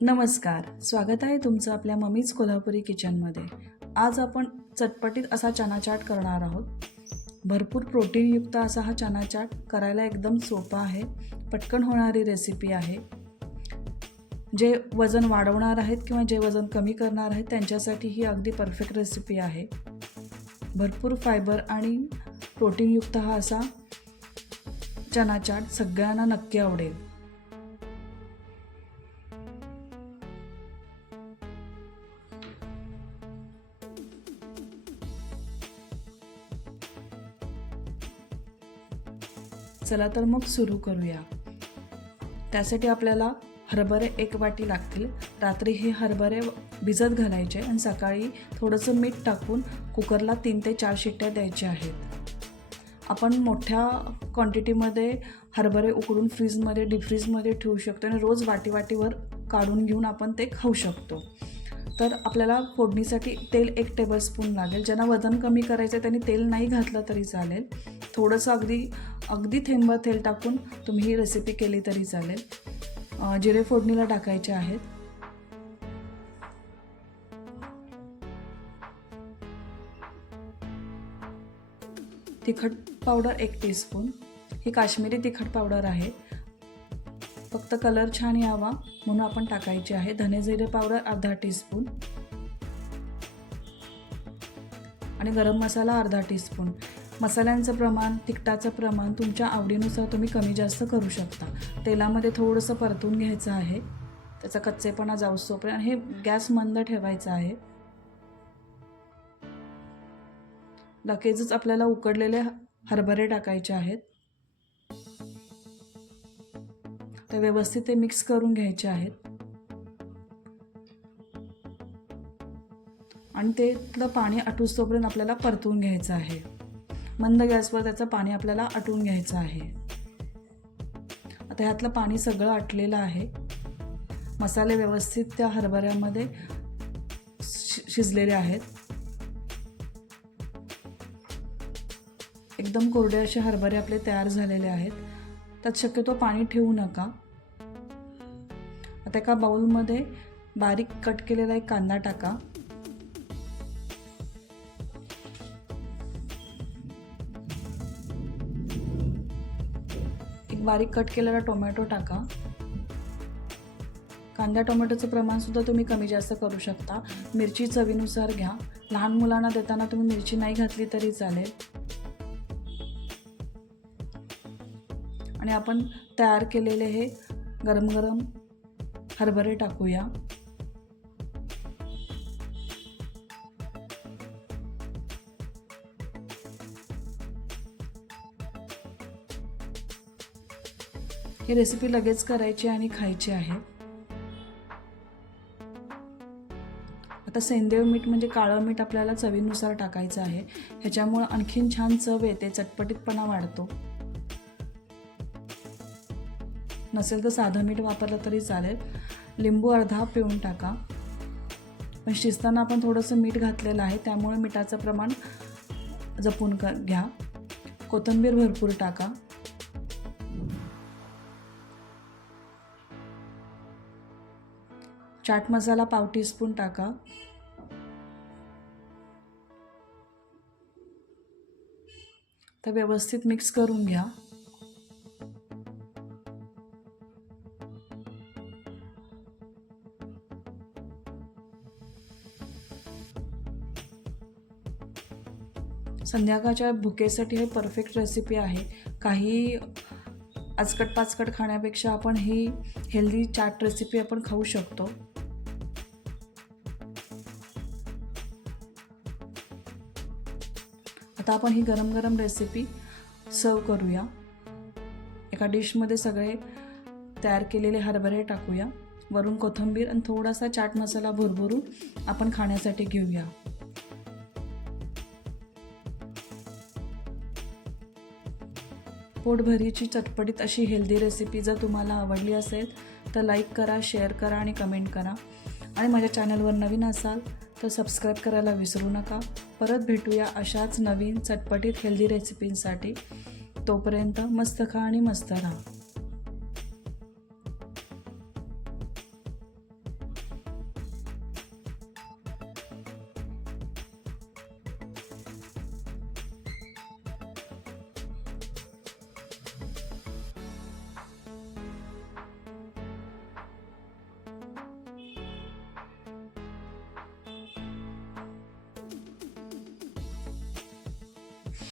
नमस्कार, स्वागत आहे तुमचं आपल्या मम्मीज कोल्हापुरी किचनमध्ये। आज आपण चटपटीत असा चना चाट करणार आहोत। भरपूर प्रोटीनयुक्त असा हा चना चाट करायला एकदम सोपा आहे, पटकन होणारी रेसिपी आहे। जे वजन वाढवणार आहेत किंवा जे वजन कमी करणार आहेत त्यांच्यासाठी ही अगदी परफेक्ट रेसिपी आहे। भरपूर फायबर आणि प्रोटीनयुक्त हा असा चना चाट सगळ्यांना नक्की आवडेल। चला तर मग सुरू करूया। त्यासाठी आपल्याला हरभरे 1 वाटी लागतील। रात्री हे हरभरे भिजत घालायचे आणि सकाळी थोडंसं मीठ टाकून कुकरला 3 ते 4 शिट्ट्या द्यायच्या आहेत। आपण मोठ्या क्वांटिटीमध्ये हरभरे उकडून फ्रीजमध्ये डीप फ्रीजमध्ये ठेवू शकतो आणि रोज वाटीवर काढून घेऊन आपण ते खाऊ शकतो। तर आपल्याला फोडणीसाठी तेल 1 टेबलस्पून लागेल। ज्यांना वजन कमी करायचं त्यांनी तेल नाही घातलं तरी चालेल। थोडंसं अगदी थेंब तेल टाकून तुम्ही ही रेसिपी केली तरी चालेल। जिरे फोडणीला टाकायचे आहेत। तिखट पावडर 1 टीस्पून। ही काश्मीरी तिखट पावडर आहे, फक्त कलर छान यावा म्हणून आपण टाकायची आहे। धने जिरे पावडर अर्धा टीस्पून आणि गरम मसाला अर्धा टीस्पून। मसाल्यांचं प्रमाण, तिखटाचं प्रमाण तुमच्या आवडीनुसार तुम्ही कमी जास्त करू शकता। तेलामध्ये थोडंसं परतून घ्यायचं आहे, त्याचा कच्चेपणा जाऊस्तोपर्यंत, आणि हे गॅस मंद ठेवायचा आहे। लगेचच आपल्याला उकडलेले हरभरे टाकायचे आहेत। ते व्यवस्थित ते मिक्स करून घ्यायचे आहेत आणि त्यातलं पाणी आटूस्तोपर्यंत आपल्याला परतून घ्यायचं आहे। मंद गॅसवर त्याचं पाणी आपल्याला आटून घ्यायचं आहे। आता ह्यातलं पाणी सगळं आटलेलं आहे। मसाले व्यवस्थित त्या हरभऱ्यामध्ये शिजलेले आहेत। एकदम कोरडे असे हरभरे आपले तयार झालेले आहेत। त्यात शक्यतो पाणी ठेवू नका। आता एका बाउलमध्ये बारीक कट केलेला एक कांदा टाका। एक बारीक कट केलेला टोमॅटो टाका। कांदा टोमॅटोचं प्रमाण सुद्धा तुम्ही कमी जास्त करू शकता। मिरची चवीनुसार घ्या। लहान मुलांना देताना तुम्ही मिरची नाही घातली तरी चालेल। आणि आपण तयार केलेले हे गरम गरम हरभरे टाकूया। ही रेसिपी लगेच करायची आणि खायची आहे। आता सेंदेव मीठ म्हणजे काळं मीठ आपल्याला चवीनुसार टाकायचं आहे। ह्याच्यामुळे आणखीन छान चव येते, चटपटीतपणा वाढतो। नसेल तर साधं मीठ वापरलं तरी चालेल। लिंबू अर्धा पिळून टाका। पण शिजताना आपण थोडंसं मीठ घातलेलं आहे, त्यामुळे मिठाचं प्रमाण जपून घ्या। कोथिंबीर भरपूर टाका। चाट मसाला पाव टीस्पून टाका। तर व्यवस्थित मिक्स करून घ्या। संध्याकाळच्या भुकेसाठी हे परफेक्ट रेसिपी आहे। काही आचकट पाचकट खाण्यापेक्षा आपण ही हेल्दी चाट रेसिपी आपण खाऊ शकतो। आता आपण ही गरम गरम रेसिपी सर्व करूया। एका डिशमध्ये सगळे तयार केलेले हरभरे टाकूया। वरून कोथिंबीर आणि थोडासा चाट मसाला भरभरून आपण खाण्यासाठी घेऊया। पोटभरीची चटपटीत अशी हेल्दी रेसिपी जर तुम्हाला आवडली असेल तर लाईक करा, शेअर करा आणि कमेंट करा। आणि माझ्या चॅनलवर नवीन असाल तर सबस्क्राईब करायला विसरू नका। परत भेटूया अशाच नवीन चटपटीत हेल्दी रेसिपींसाठी। तोपर्यंत मस्त खा आणि मस्त राहा।